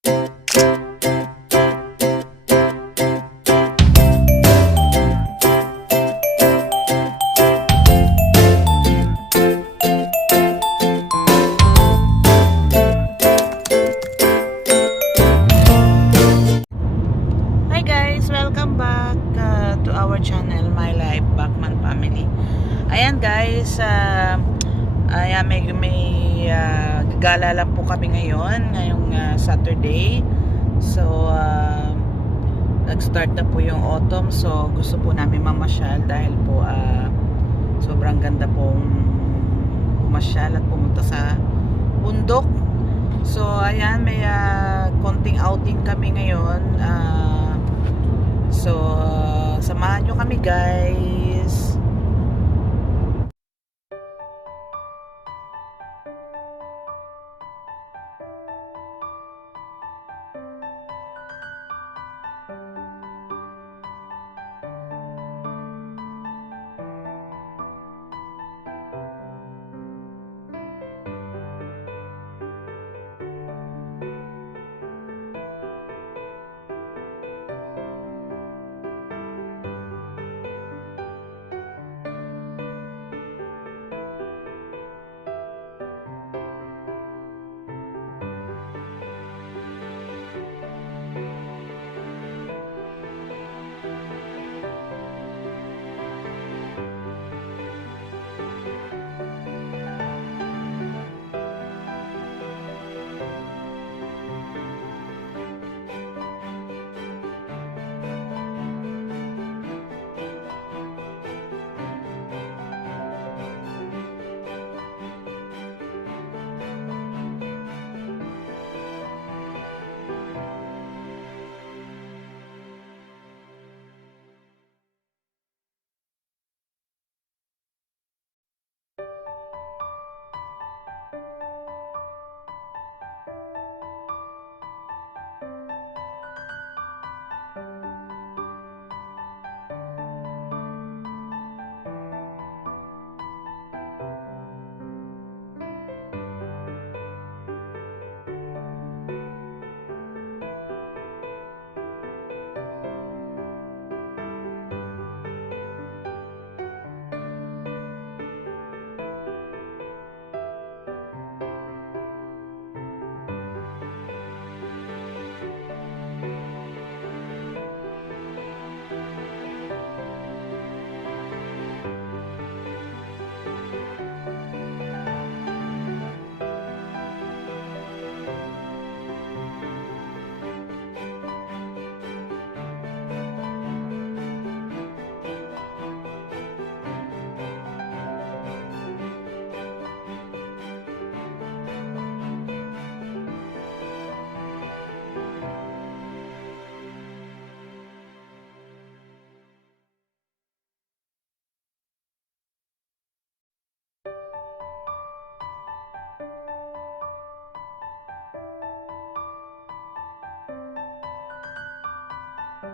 Ayan guys, ayan, may gala lang po kami ngayong Saturday. So nag-start na po yung autumn, so gusto po namin mamasyal dahil po sobrang ganda pong masyal at pumunta sa bundok. So ayan, may konting outing kami ngayon. So samahan nyo kami guys.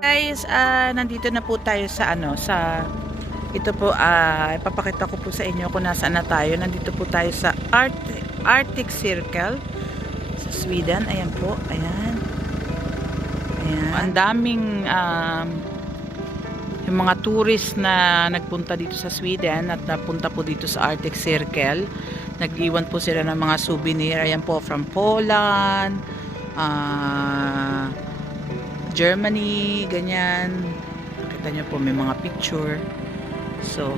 Guys, nandito na po tayo sa ito po, ipapakita ko po sa inyo kung nasaan na tayo. Nandito po tayo sa Arctic Circle sa Sweden. Ayan po, ayan. Ayan. Ang daming yung mga tourist na nagpunta dito sa Sweden at napunta po dito sa Arctic Circle. Nag-iwan po sila ng mga souvenir. Ayan po, from Poland, Germany, ganyan. Nakita nyo po, may mga picture. So,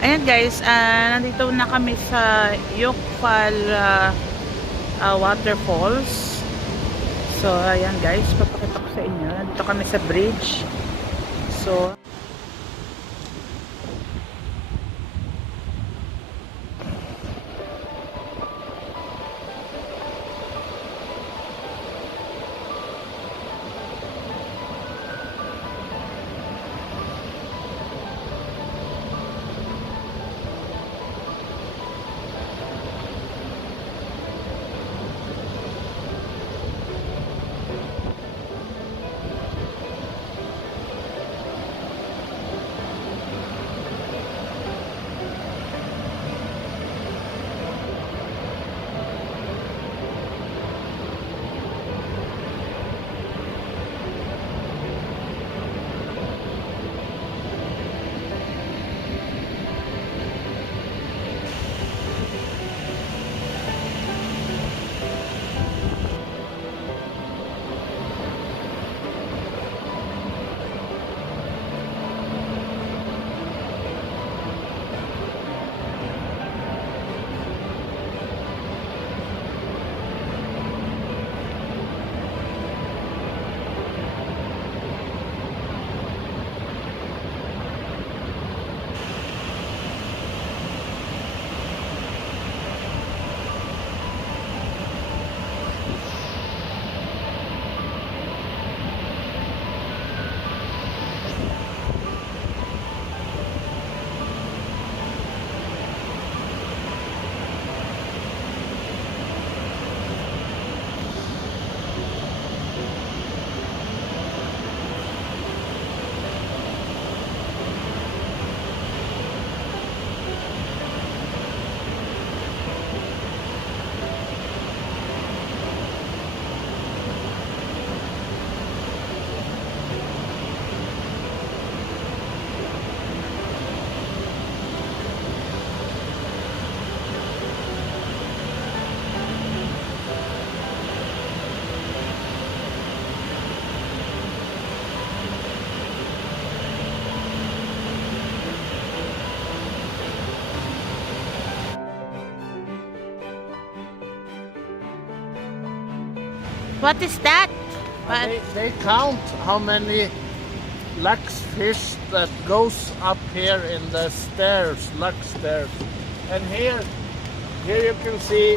Ayan guys, nandito na kami sa Jockfall waterfalls. So ayan guys, papakita ko sa inyo. Nandito kami sa bridge. So what is that? They count how many lux fish that goes up here in the stairs, lux stairs. And here you can see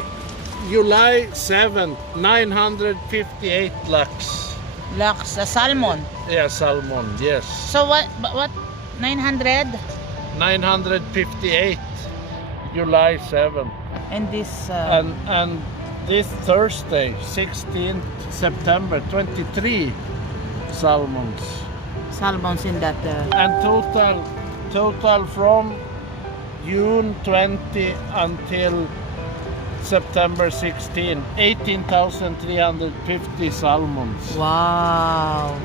July 7th, 958 lux. Lux, salmon. Yeah, salmon, yes. So what 900? 958, July 7th. And this And this Thursday, 16th September, 23 salmons. salmons in that And total from June 20 until September 16, 18,350 salmons. wow.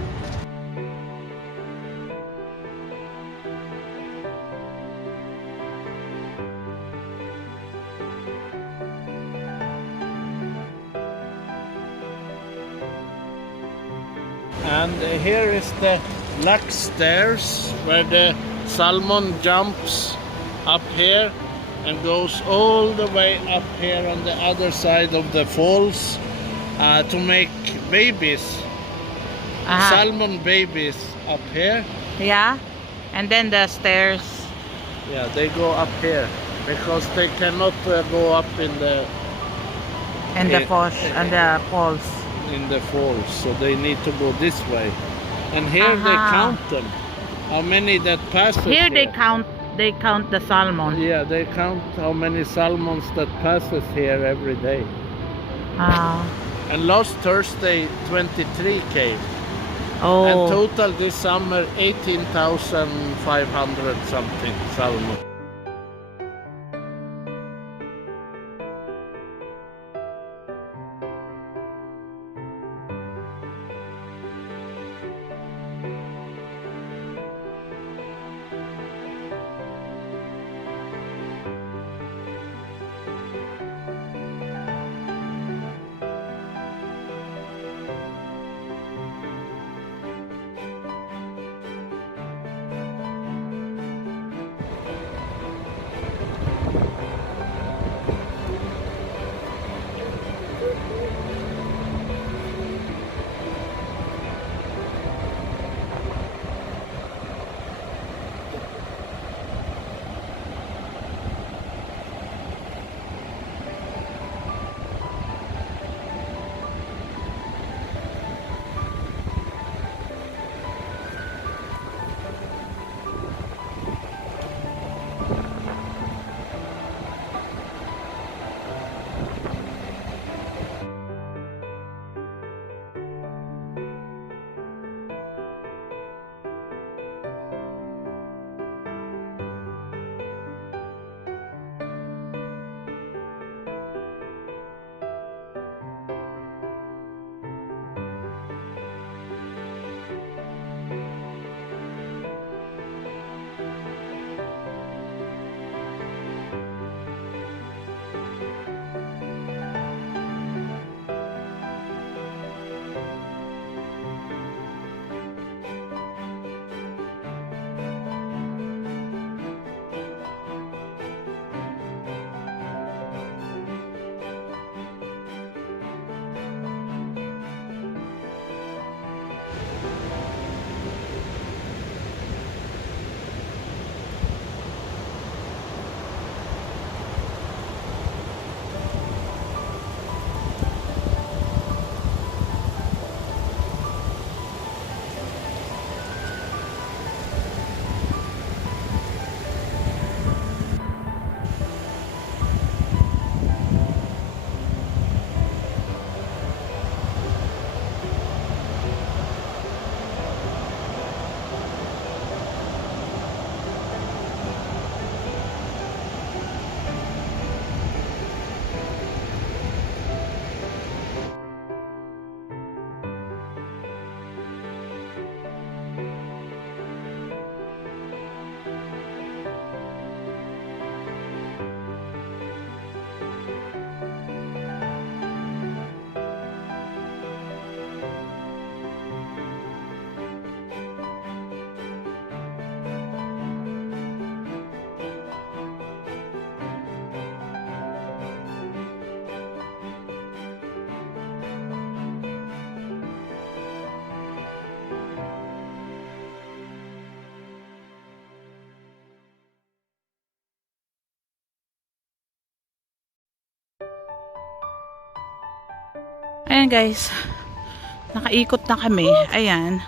And here is the lux stairs where the salmon jumps up here and goes all the way up here on the other side of the falls to make babies, salmon babies up here. Yeah. And then the stairs. Yeah, they go up here because they cannot go up in the And the falls and the falls. in the falls, so they need to go this way. And here they count them, how many that passes Here they count the salmon. Yeah, they count how many salmons that passes here every day. And last Thursday 23 came. Oh. And total this summer 18,500 something salmon. Ayan guys, nakaikot na kami. Ayan.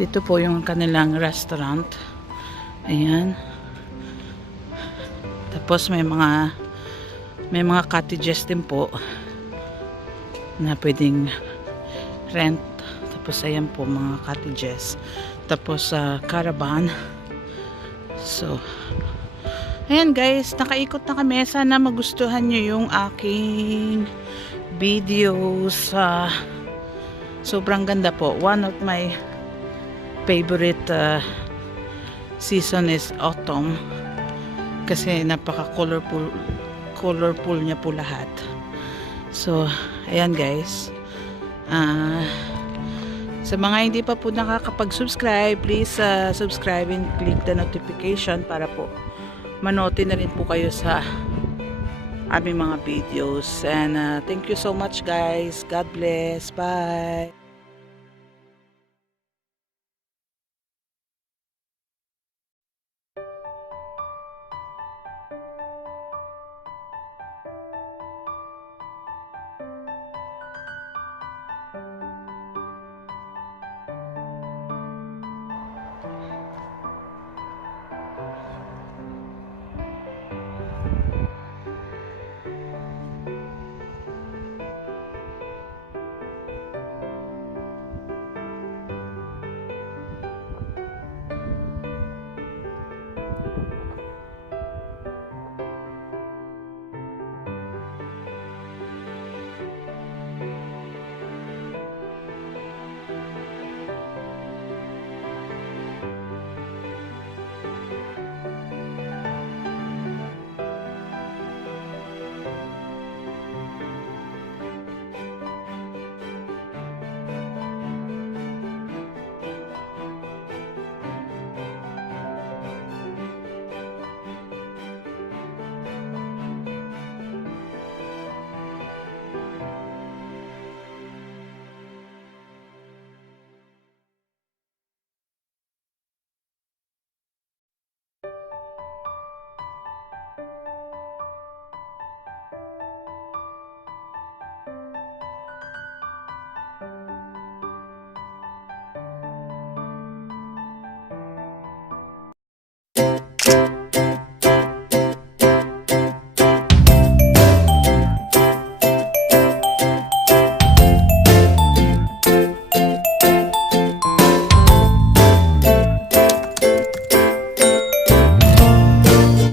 Dito po yung kanilang restaurant. Ayan. Tapos may mga cottages din po na pwedeng rent. Tapos ayan po mga cottages. Tapos caravan. So ayan guys, nakaikot na kami. Sana magustuhan nyo yung aking videos. Sobrang ganda po. One of my favorite season is autumn. Kasi colorful niya po lahat. So, ayan guys. Sa mga hindi pa po nakakapag-subscribe, please subscribe and click the notification para po manote na rin po kayo sa aming mga videos. And thank you so much guys. God bless. Bye.